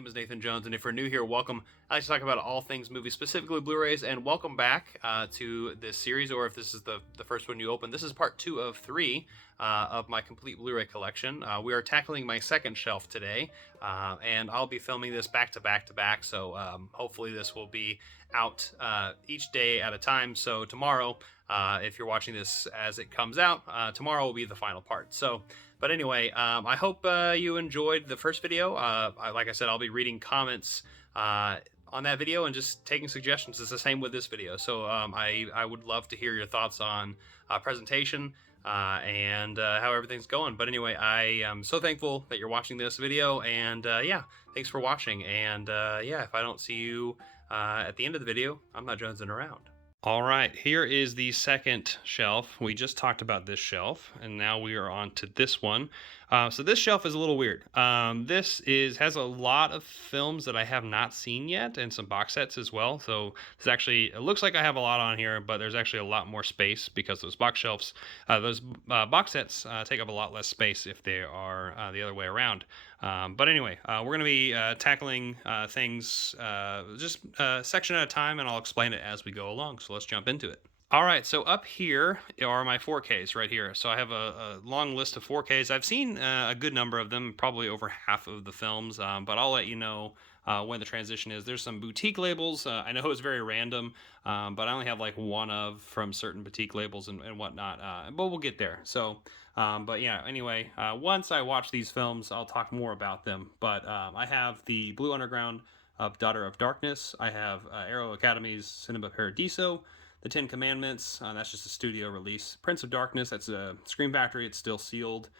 name is Nathan Jones, and if you're new here, welcome. I like to talk about all things movies, specifically Blu-rays, and welcome back to this series, or if this is the first one you open, this is part 2 of 3 of my complete Blu-ray collection. We are tackling my second shelf today, and I'll be filming this back to back to back, so hopefully this will be out each day at a time. So tomorrow, if you're watching this as it comes out, tomorrow will be the final part. But anyway, I hope you enjoyed the first video. Like I said, I'll be reading comments on that video and just taking suggestions. It's the same with this video. So I would love to hear your thoughts on presentation and how everything's going. But anyway, I am so thankful that you're watching this video. And yeah, thanks for watching. And yeah, if I don't see you at the end of the video, I'm not jonesing around. All right, here is the second shelf. We just talked about this shelf, and now we are on to this one. So this shelf is a little weird. This has a lot of films that I have not seen yet, and some box sets as well. So it's actually, it looks like I have a lot on here, but there's actually a lot more space because those box shelves, those box sets take up a lot less space if they are the other way around. But anyway, we're going to be tackling things just section at a time, and I'll explain it as we go along. So let's jump into it. All right, so up here are my 4Ks right here. So I have a long list of 4Ks. I've seen a good number of them, probably over half of the films, but I'll let you know when the transition is. There's some boutique labels. I know it's very random, but I only have like one of from certain boutique labels and whatnot, but we'll get there. So, but yeah, anyway, once I watch these films, I'll talk more about them. But I have the Blue Underground of Daughter of Darkness. I have Arrow Academy's Cinema Paradiso. The Ten Commandments, that's just a studio release. Prince of Darkness, that's a Scream Factory, it's still sealed.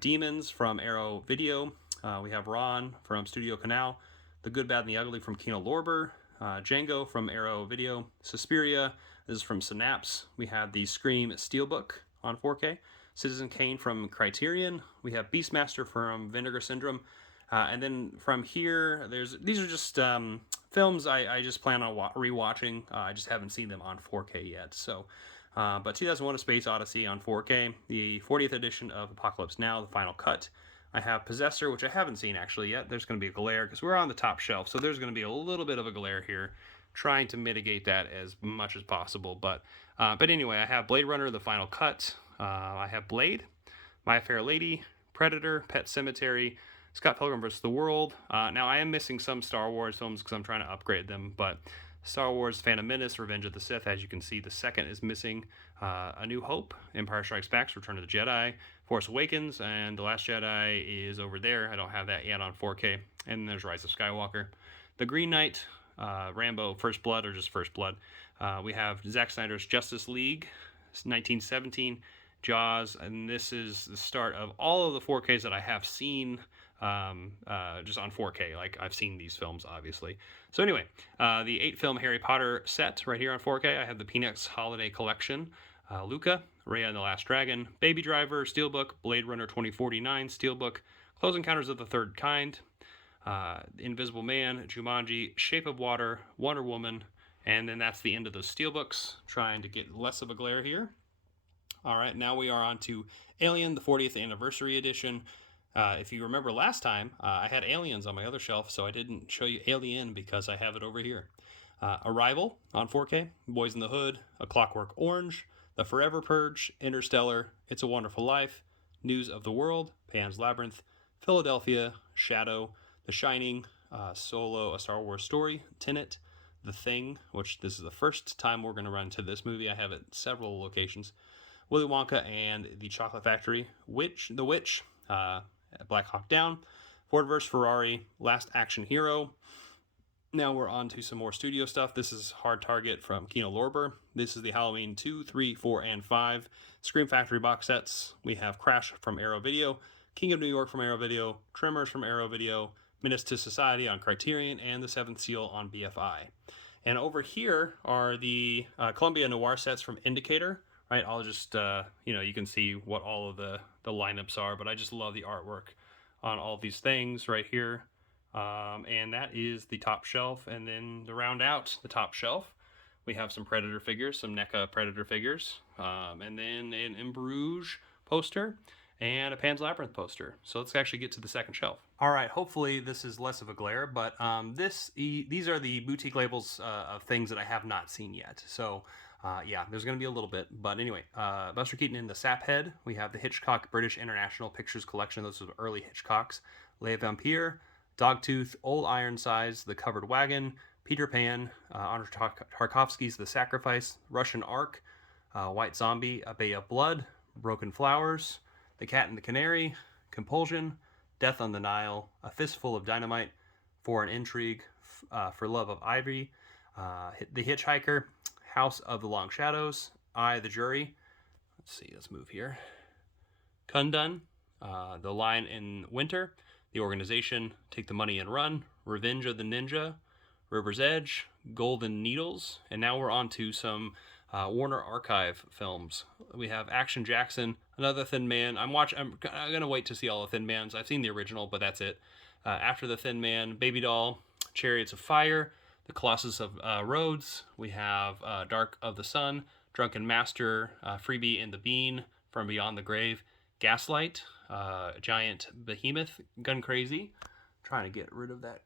Demons from Arrow Video. We have Ron from Studio Canal. The Good, Bad, and the Ugly from Kino Lorber. Django from Arrow Video. Suspiria, this is from Synapse. We have the Scream Steelbook on 4K. Citizen Kane from Criterion. We have Beastmaster from Vinegar Syndrome. And then from here, these are just films I just plan on rewatching. I just haven't seen them on 4K yet. So, but 2001: A Space Odyssey on 4K, the 40th edition of Apocalypse Now, the final cut. I have Possessor, which I haven't seen actually yet. There's going to be a glare because we're on the top shelf, so there's going to be a little bit of a glare here. Trying to mitigate that as much as possible. But anyway, I have Blade Runner, the final cut. I have Blade, My Fair Lady, Predator, Pet Sematary, Scott Pilgrim vs. the World. Now, I am missing some Star Wars films because I'm trying to upgrade them, but Star Wars Phantom Menace, Revenge of the Sith, as you can see, the second is missing. A New Hope, Empire Strikes Back, Return of the Jedi, Force Awakens, and The Last Jedi is over there. I don't have that yet on 4K. And there's Rise of Skywalker. The Green Knight, Rambo, First Blood, or just First Blood. We have Zack Snyder's Justice League, 1917, Jaws, and this is the start of all of the 4Ks that I have seen just on 4K. Like, I've seen these films, obviously. So anyway, the 8-film Harry Potter set right here on 4K. I have the Peanuts Holiday Collection, Luca, Raya and the Last Dragon, Baby Driver, Steelbook, Blade Runner 2049, Steelbook, Close Encounters of the Third Kind, Invisible Man, Jumanji, Shape of Water, Wonder Woman, and then that's the end of those Steelbooks. Trying to get less of a glare here. All right, now we are on to Alien, the 40th Anniversary Edition. If you remember last time, I had Aliens on my other shelf, so I didn't show you Alien because I have it over here. Arrival on 4K, Boys in the Hood, A Clockwork Orange, The Forever Purge, Interstellar, It's a Wonderful Life, News of the World, Pan's Labyrinth, Philadelphia, Shadow, The Shining, Solo, A Star Wars Story, Tenet, The Thing, which this is the first time we're going to run to this movie. I have it at several locations. Willy Wonka and the Chocolate Factory, The Witch, Black Hawk Down, Ford vs. Ferrari, Last Action Hero. Now we're on to some more studio stuff. This is Hard Target from Kino Lorber. This is the Halloween 2, 3, 4, and 5 Scream Factory box sets. We have Crash from Arrow Video, King of New York from Arrow Video, Tremors from Arrow Video, Menace to Society on Criterion, and The Seventh Seal on BFI. And over here are the Columbia Noir sets from Indicator. Right, I'll just, you can see what all of the lineups are, but I just love the artwork on all these things right here. And that is the top shelf. And then to round out the top shelf, we have some Predator figures, some NECA Predator figures, and then an In Bruges poster. and a Pan's Labyrinth poster. So let's actually get to the second shelf. All right, hopefully this is less of a glare, but these are the boutique labels of things that I have not seen yet. So yeah, there's going to be a little bit. But anyway, Buster Keaton in the Saphead. We have the Hitchcock British International Pictures Collection. Those are early Hitchcocks. Les Vampires, Dogtooth, Old Ironsides, The Covered Wagon, Peter Pan, Andrei Tarkovsky's The Sacrifice, Russian Ark, White Zombie, A Bay of Blood, Broken Flowers, The Cat and the Canary, Compulsion, Death on the Nile, A Fistful of Dynamite, Foreign Intrigue, For Love of Ivy, The Hitchhiker, House of the Long Shadows, I, the Jury. Let's see, let's move here. Kundun, The Lion in Winter, The Organization, Take the Money and Run, Revenge of the Ninja, River's Edge, Golden Needles, and now we're on to some Warner Archive films. We have Action Jackson, Another Thin Man. I'm gonna wait to see all the Thin Mans. I've seen the original, but that's it. After the Thin Man, Baby Doll, Chariots of Fire, The Colossus of Rhodes. We have Dark of the Sun, Drunken Master, Freebie and the Bean, From Beyond the Grave, Gaslight, Giant Behemoth, Gun Crazy. Trying to get rid of that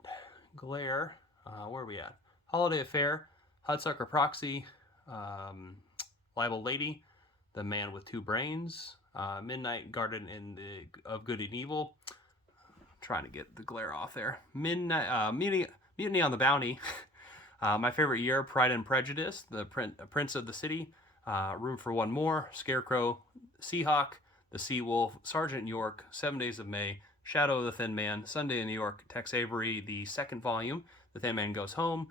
glare. Where are we at? Holiday Affair, Hudsucker Proxy, Libel Lady, The Man with Two Brains, Midnight Garden of Good and Evil. Trying to get the glare off there. Mutiny on the Bounty. My Favorite Year, Pride and Prejudice, The Prince of the City, Room for One More, Scarecrow, Seahawk, The Sea Wolf, Sergeant York, 7 Days of May, Shadow of the Thin Man, Sunday in New York, Tex Avery, the second volume, The Thin Man Goes Home,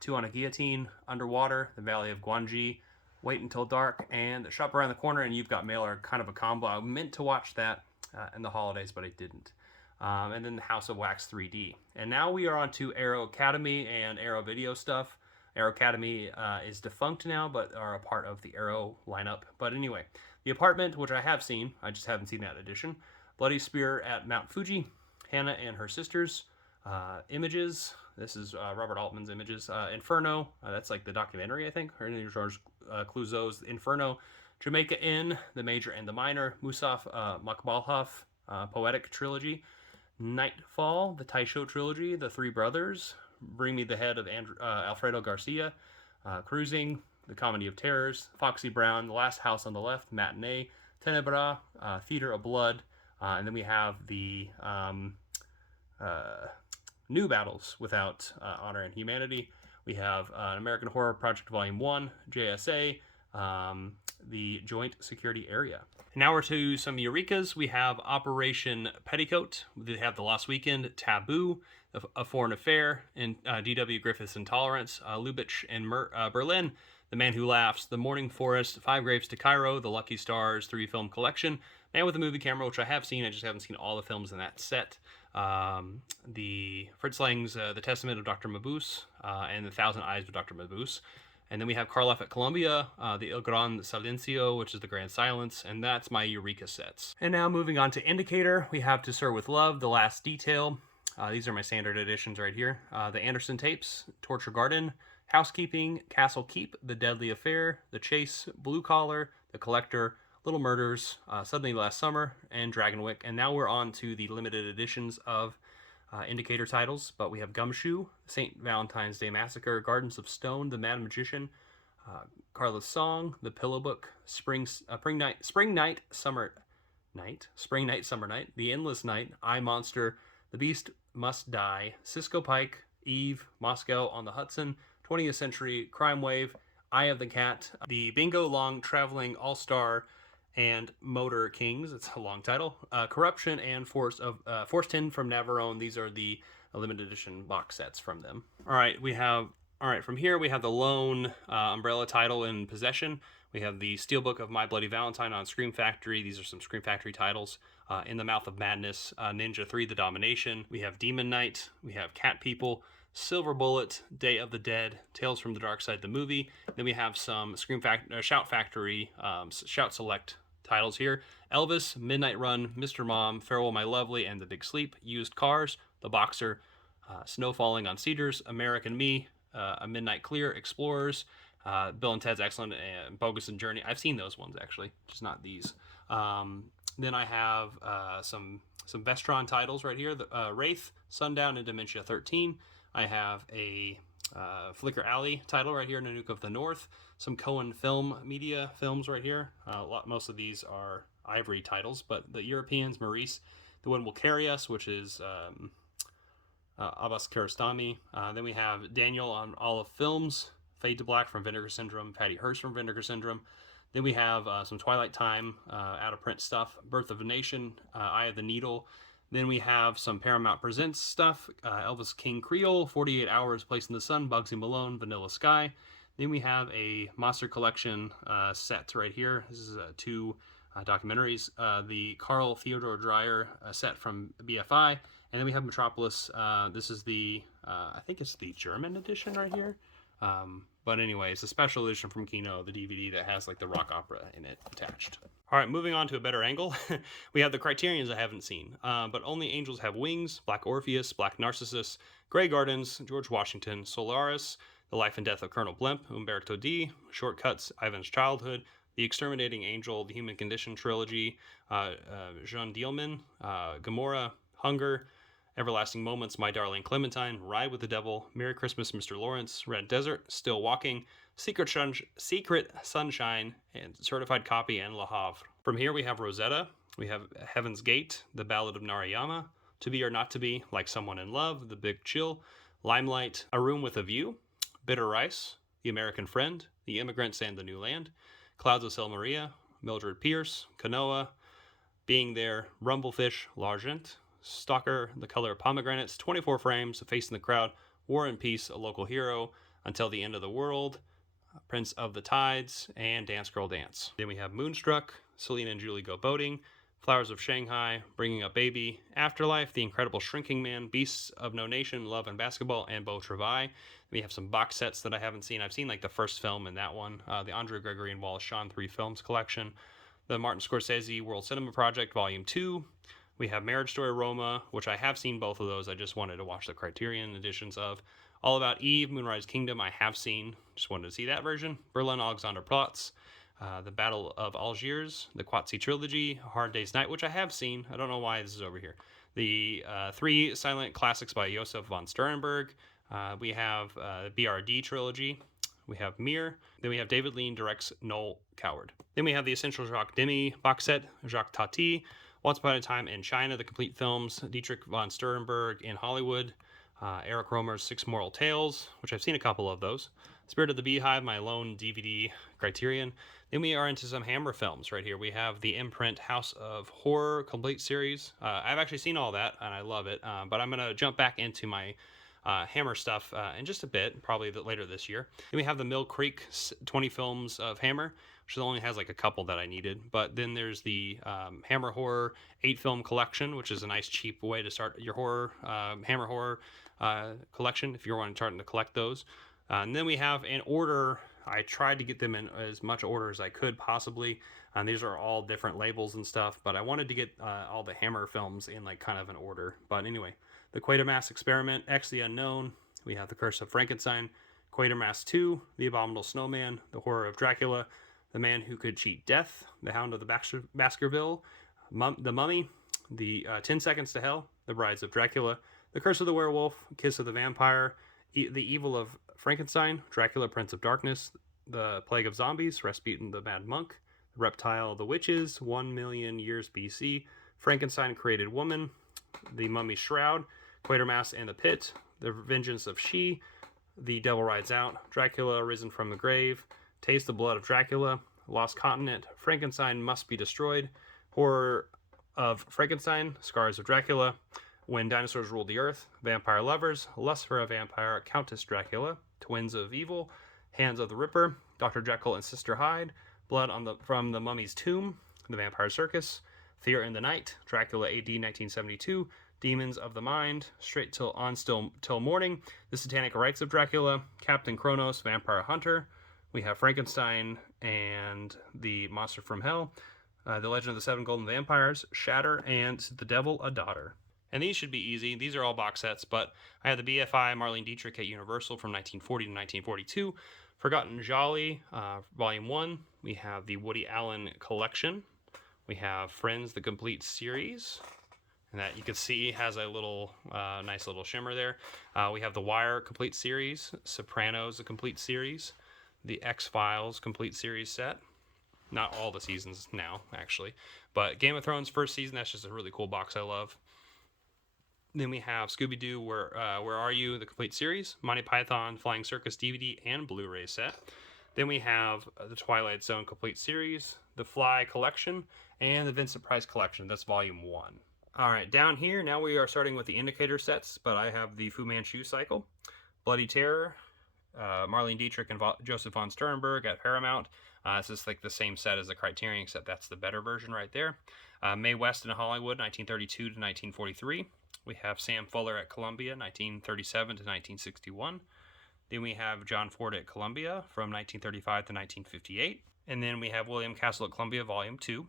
Two on a Guillotine, Underwater, The Valley of Guanji, Wait Until Dark, and Shop Around the Corner, and You've Got Mail are kind of a combo. I meant to watch that in the holidays, but I didn't. And then House of Wax 3D. And now we are on to Arrow Academy and Arrow Video stuff. Arrow Academy is defunct now, but are a part of the Arrow lineup. But anyway, The Apartment, which I have seen, I just haven't seen that edition. Bloody Spear at Mount Fuji, Hannah and Her Sisters, Images, this is Robert Altman's Images, Inferno, that's like the documentary, I think, or Georges Clouzot's Inferno, Jamaica Inn, The Major and the Minor, Musaf Makbalhaf, Poetic Trilogy, Nightfall, the Taisho Trilogy, The Three Brothers, Bring Me the Head of Alfredo Garcia, Cruising, The Comedy of Terrors, Foxy Brown, The Last House on the Left, Matinee, Tenebra, Theater of Blood, and then we have the New Battles Without Honor and Humanity. We have American Horror Project Volume 1, JSA, the Joint Security Area. Now we're to some Eurekas. We have Operation Petticoat. They have The Lost Weekend, Taboo, A Foreign Affair, and D.W. Griffith's Intolerance, Lubitsch and Berlin, The Man Who Laughs, The Morning Forest, Five Graves to Cairo, The Lucky Stars 3-film collection, Man with a Movie Camera, which I have seen. I just haven't seen all the films in that set. The Fritz Lang's The Testament of Dr. Mabuse, and The Thousand Eyes of Dr. Mabuse. And then we have Karloff at Columbia, the El Gran Silencio, which is the Grand Silence, and that's my Eureka sets. And now moving on to Indicator, we have To Sir with Love, The Last Detail. These are my standard editions right here. The Anderson Tapes, Torture Garden, Housekeeping, Castle Keep, The Deadly Affair, The Chase, Blue Collar, The Collector, Little Murders, Suddenly Last Summer, and Dragonwick. And now we're on to the limited editions of Indicator titles, but we have Gumshoe, St. Valentine's Day Massacre, Gardens of Stone, The Mad Magician, Carla's Song, The Pillow Book, Spring Night, Summer Night, The Endless Night, I Monster, The Beast Must Die, Cisco Pike, Eve, Moscow on the Hudson, 20th Century, Crime Wave, Eye of the Cat, the Bingo Long Traveling All-Star, and Motor Kings, it's a long title, Corruption and Force 10 from Navarone. These are the limited edition box sets from them. From here we have the lone umbrella title in possession. We have the Steelbook of My Bloody Valentine on Scream Factory. These are some Scream Factory titles. In the Mouth of Madness, Ninja 3, The Domination. We have Demon Knight. We have Cat People, Silver Bullet, Day of the Dead, Tales from the Dark Side, the movie. Then we have some Shout Factory, Shout Select titles here. Elvis, Midnight Run, Mr. Mom, Farewell My Lovely, and The Big Sleep. Used Cars, The Boxer, Snow Falling on Cedars, American Me, A Midnight Clear, Explorers, Bill and Ted's Excellent, and Bogus and Journey. I've seen those ones, actually, just not these. Then I have some Vestron titles right here. The Wraith, Sundown, and Dementia 13. I have a Flicker Alley title right here, Nanook of the North. Some Cohen Film Media films right here. Most of these are Ivory titles, but the Europeans, Maurice, The Wind Will Carry Us, which is Abbas Kiarostami. Then we have Daniel on Olive Films, Fade to Black from Vinegar Syndrome, Patty Hearst from Vinegar Syndrome. Then we have some Twilight Time out of print stuff, Birth of a Nation, Eye of the Needle. Then we have some Paramount Presents stuff, Elvis King Creole, 48 Hours, Place in the Sun, Bugsy Malone, Vanilla Sky. Then we have a Monster Collection set right here. This is two documentaries. The Carl Theodore Dreyer set from BFI. And then we have Metropolis. This is the, I think it's the German edition right here. But anyway, it's a special edition from Kino, the DVD that has like the rock opera in it attached. All right, moving on to a better angle. We have the Criterions I haven't seen, but Only Angels Have Wings, Black Orpheus, Black Narcissus, Grey Gardens, George Washington, Solaris, The Life and Death of Colonel Blimp, Umberto D, Shortcuts, Ivan's Childhood, The Exterminating Angel, The Human Condition Trilogy, Jean Dielman, Gomorrah, Hunger, Everlasting Moments, My Darling Clementine, Ride with the Devil, Merry Christmas, Mr. Lawrence, Red Desert, Still Walking, Secret Sunshine, and Certified Copy, and Le Havre. From here we have Rosetta, we have Heaven's Gate, The Ballad of Narayama, To Be or Not to Be, Like Someone in Love, The Big Chill, Limelight, A Room with a View, Bitter Rice, The American Friend, The Immigrants and the New Land, Clouds of Sel Maria, Mildred Pierce, Kanoa, Being There, Rumblefish, L'Argent, Stalker, The Color of Pomegranates, 24 Frames, A Face in the Crowd, War and Peace, A Local Hero, Until the End of the World, Prince of the Tides, and Dance Girl Dance. Then we have Moonstruck, Selena and Julie Go Boating, Flowers of Shanghai, Bringing Up Baby, Afterlife, The Incredible Shrinking Man, Beasts of No Nation, Love and Basketball, and Beau Travail. We have some box sets that I haven't seen. I've seen like the first film in that one, the Andre Gregory and Wallace Shawn 3 Films collection, the Martin Scorsese World Cinema Project Volume 2, we have Marriage Story Roma, which I have seen both of those. I just wanted to watch the Criterion editions of. All About Eve, Moonrise Kingdom, I have seen. Just wanted to see that version. Berlin Alexander Platz, The Battle of Algiers, the Qatsi Trilogy, Hard Day's Night, which I have seen. I don't know why this is over here. The three silent classics by Josef von Sternberg. We have BRD Trilogy. We have Mir. Then we have David Lean directs Noel Coward. Then we have the Essential Jacques Demy box set, Jacques Tati, Once Upon a Time in China, the complete films, Dietrich von Sternberg in Hollywood, Eric Romer's Six Moral Tales, which I've seen a couple of those, Spirit of the Beehive, my lone DVD Criterion. Then we are into some Hammer films right here. We have the Imprint House of Horror complete series. I've actually seen all that, and I love it, but I'm going to jump back into my Hammer stuff in just a bit, probably later this year. Then we have the Mill Creek 20 films of Hammer, which only has like a couple that I needed. But then there's the Hammer Horror 8-film collection, which is a nice cheap way to start your horror Hammer Horror collection if you're wanting to collect those. And then we have in order, I tried to get them in as much order as I could possibly. And these are all different labels and stuff, but I wanted to get all the Hammer films in like kind of an order. But anyway, the Quatermass Experiment, X the Unknown, we have The Curse of Frankenstein, Quatermass 2, The Abominable Snowman, The Horror of Dracula, The Man Who Could Cheat Death, The Hound of the Baskerville, The Mummy, The 10 Seconds to Hell, The Brides of Dracula, The Curse of the Werewolf, Kiss of the Vampire, The Evil of Frankenstein, Dracula Prince of Darkness, The Plague of Zombies, Rasputin the Mad Monk, The Reptile of the Witches, 1 million years BC, Frankenstein Created Woman, The Mummy Shroud, Quatermass and the Pit, The Vengeance of She, The Devil Rides Out, Dracula Risen from the Grave, Taste the Blood of Dracula, Lost Continent, Frankenstein Must Be Destroyed, Horror of Frankenstein, Scars of Dracula, When Dinosaurs Ruled the Earth, Vampire Lovers, Lust for a Vampire, Countess Dracula, Twins of Evil, Hands of the Ripper, Dr. Jekyll and Sister Hyde, Blood from the Mummy's Tomb, The Vampire Circus, Fear in the Night, Dracula AD 1972, Demons of the Mind, Straight Till Morning, The Satanic Rites of Dracula, Captain Kronos, Vampire Hunter. We have Frankenstein and the Monster from Hell, The Legend of the Seven Golden Vampires, Shatter, and The Devil, a Daughter. And these should be easy. These are all box sets, but I have the BFI Marlene Dietrich at Universal from 1940 to 1942, Forgotten Jolly, Volume 1. We have the Woody Allen Collection. We have Friends, the complete series, and that you can see has a little nice little shimmer there. We have The Wire complete series, Sopranos a complete series, The X-Files complete series set. Not all the seasons now, actually, but Game of Thrones first season, that's just a really cool box I love. Then we have Scooby-Doo, Where Are You, the complete series, Monty Python Flying Circus DVD and Blu-ray set. Then we have the Twilight Zone complete series, the Fly collection, and the Vincent Price collection. That's volume 1. All right, down here, now we are starting with the indicator sets, but I have the Fu Manchu cycle, Bloody Terror, Marlene Dietrich and Joseph von Sternberg at Paramount. This is like the same set as the Criterion, except that's the better version right there. Mae West in Hollywood, 1932 to 1943. We have Sam Fuller at Columbia, 1937 to 1961. Then we have John Ford at Columbia from 1935 to 1958. And then we have William Castle at Columbia, Volume 2.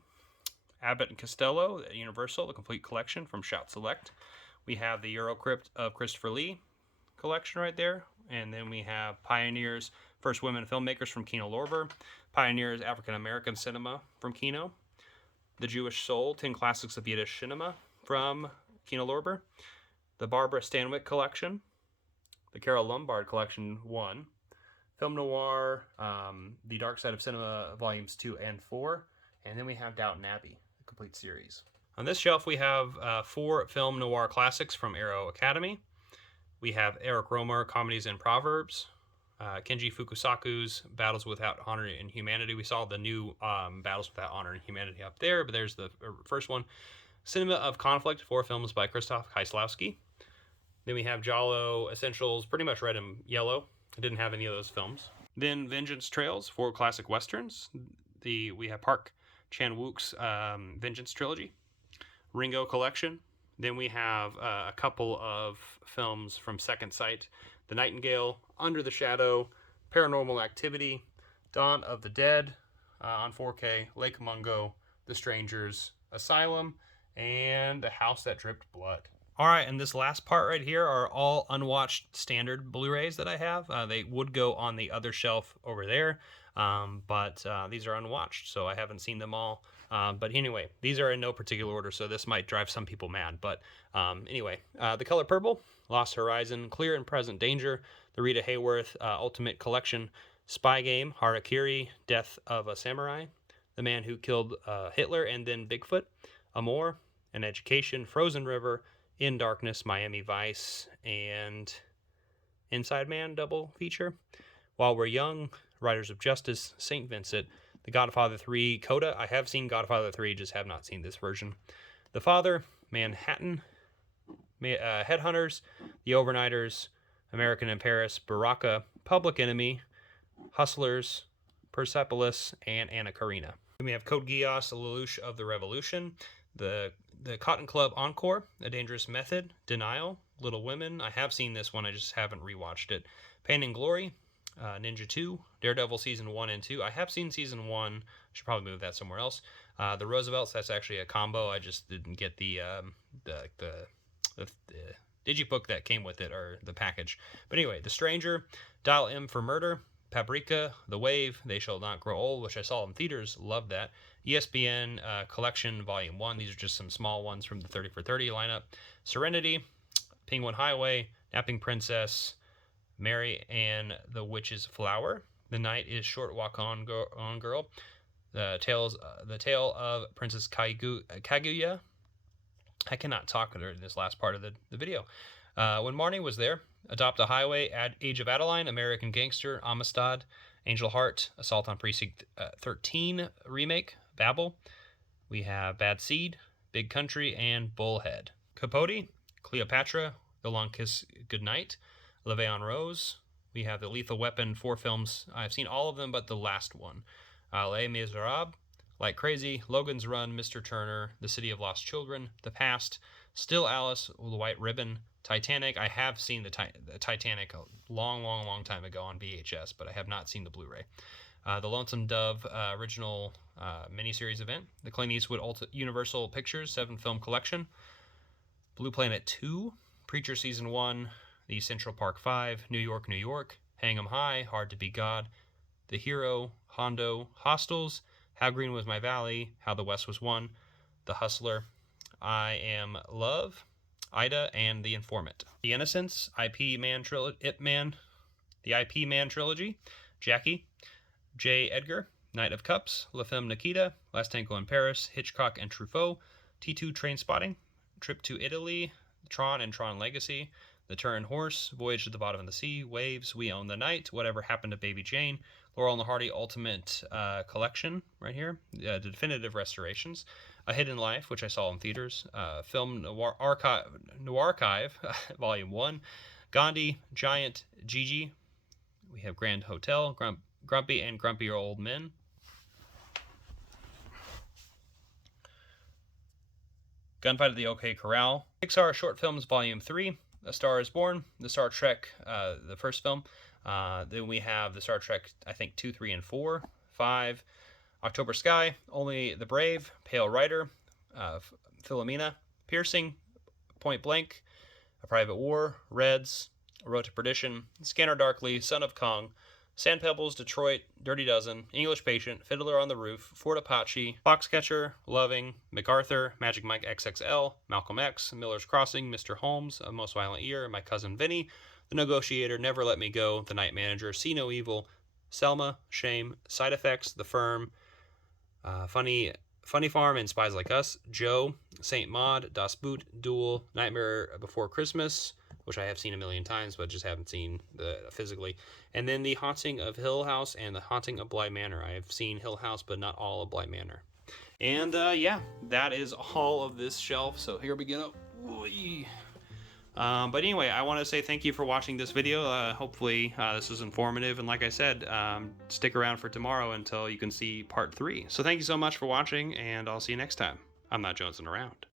Abbott and Costello at Universal, the complete collection from Shout Select. We have the Eurocrypt of Christopher Lee collection right there. And then we have Pioneers, First Women Filmmakers from Kino Lorber. Pioneers, African American Cinema from Kino. The Jewish Soul, 10 Classics of Yiddish Cinema from Kino Lorber. The Barbara Stanwyck collection. The Carol Lombard collection 1. Film Noir, The Dark Side of Cinema volumes 2 and 4. And then we have Downton Abbey, the complete series. On this shelf we have 4 film noir classics from Arrow Academy. We have Eric Romer, Comedies and Proverbs. Kenji Fukusaku's Battles Without Honor and Humanity. We saw the new Battles Without Honor and Humanity up there, but there's the first one. Cinema of Conflict, 4 films by Krzysztof Kieslowski. Then we have Giallo Essentials, pretty much red and yellow. I didn't have any of those films. Then Vengeance Trails, 4 classic westerns. We have Park Chan-wook's Vengeance Trilogy. Ringo Collection. Then we have a couple of films from Second Sight. The Nightingale, Under the Shadow, Paranormal Activity, Dawn of the Dead on 4K, Lake Mungo, The Strangers, Asylum, and The House That Dripped Blood. All right, and this last part right here are all unwatched standard Blu-rays that I have. They would go on the other shelf over there, but these are unwatched, so I haven't seen them all. But anyway, these are in no particular order, so this might drive some people mad. But anyway, The Color Purple, Lost Horizon, Clear and Present Danger, the Rita Hayworth Ultimate Collection, Spy Game, Harakiri, Death of a Samurai, The Man Who Killed Hitler and Then Bigfoot, Amour, An Education, Frozen River, In Darkness, Miami Vice, and Inside Man double feature. While We're Young, Riders of Justice, St. Vincent, The Godfather 3, Coda. I have seen Godfather 3, just have not seen this version. The Father, Manhattan, Headhunters, The Overnighters, American in Paris, Baraka, Public Enemy, Hustlers, Persepolis, and Anna Karina. Then we have Code Geass, Lelouch of the Revolution, the Cotton Club Encore, A Dangerous Method, Denial, Little Women. I have seen this one, I just haven't rewatched it. Pain and Glory, Ninja 2, Daredevil Season 1 and 2. I have seen Season 1. I should probably move that somewhere else. The Roosevelts, that's actually a combo. I just didn't get the digibook that came with it, or the package. But anyway, The Stranger, Dial M for Murder, Paprika, The Wave, They Shall Not Grow Old, which I saw in theaters. Love that. ESPN Collection Volume 1. These are just some small ones from the 30 for 30 lineup. Serenity, Penguin Highway, Napping Princess, Mary and the Witch's Flower, The Night is Short, Walk On Girl, The Tale of Princess Kaguya. I cannot talk during this last part of the video. When Marnie Was There, Adopt a Highway, Age of Adeline, American Gangster, Amistad, Angel Heart, Assault on Precinct 13 remake, Babel. We have Bad Seed, Big Country, and Bullhead. Capote, Cleopatra, The Long Kiss Goodnight, LeVeon Rose. We have The Lethal Weapon, 4 films. I've seen all of them but the last one. Les Miserables, Like Crazy, Logan's Run, Mr. Turner, The City of Lost Children, The Past, Still Alice, The White Ribbon, Titanic. I have seen the Titanic a long time ago on VHS, but I have not seen the Blu-ray. The Lonesome Dove original miniseries event, the Clint Eastwood Universal Pictures 7-film collection, Blue Planet 2, Preacher Season 1, The Central Park 5, New York, New York, Hang 'em High, Hard to Be God, The Hero, Hondo, Hostels, How Green Was My Valley, How the West Was Won, The Hustler, I Am Love, Ida, and The Informant. The Innocents, IP Man Trilogy, Ip Man, the IP Man Trilogy, Jackie, J. Edgar, Knight of Cups, La Femme Nikita, Last Tango in Paris, Hitchcock and Truffaut, T2 Trainspotting, Trip to Italy, Tron and Tron Legacy, The Turin Horse, Voyage to the Bottom of the Sea, Waves, We Own the Night, Whatever Happened to Baby Jane, Laurel and Hardy Ultimate Collection, right here, the definitive restorations, A Hidden Life, which I saw in theaters, Film Noir Archive, Volume 1, Gandhi, Giant, Gigi, we have Grand Hotel, Grumpy and Grumpier Old Men, Gunfight at the OK Corral, Pixar Short Films Volume 3, A Star is Born, the Star Trek, the first film. Then we have the Star Trek, I think, 2, 3, and 4, 5, October Sky, Only the Brave, Pale Rider, Philomena, Piercing, Point Blank, A Private War, Reds, A Road to Perdition, Scanner Darkly, Son of Kong, Sand Pebbles, Detroit, Dirty Dozen, English Patient, Fiddler on the Roof, Fort Apache, Foxcatcher, Loving, MacArthur, Magic Mike XXL, Malcolm X, Miller's Crossing, Mr. Holmes, A Most Violent Year, My Cousin Vinny, The Negotiator, Never Let Me Go, The Night Manager, See No Evil, Selma, Shame, Side Effects, The Firm, Funny Farm and Spies Like Us, Joe, Saint Maud, Das Boot, Duel, Nightmare Before Christmas, which I have seen a million times, but just haven't seen physically. And then The Haunting of Hill House and The Haunting of Bly Manor. I have seen Hill House, but not all of Bly Manor. And yeah, that is all of this shelf. So here we go. But anyway, I want to say thank you for watching this video. Hopefully this was informative. And like I said, stick around for tomorrow until you can see part 3. So thank you so much for watching, and I'll see you next time. I'm not jonesing around.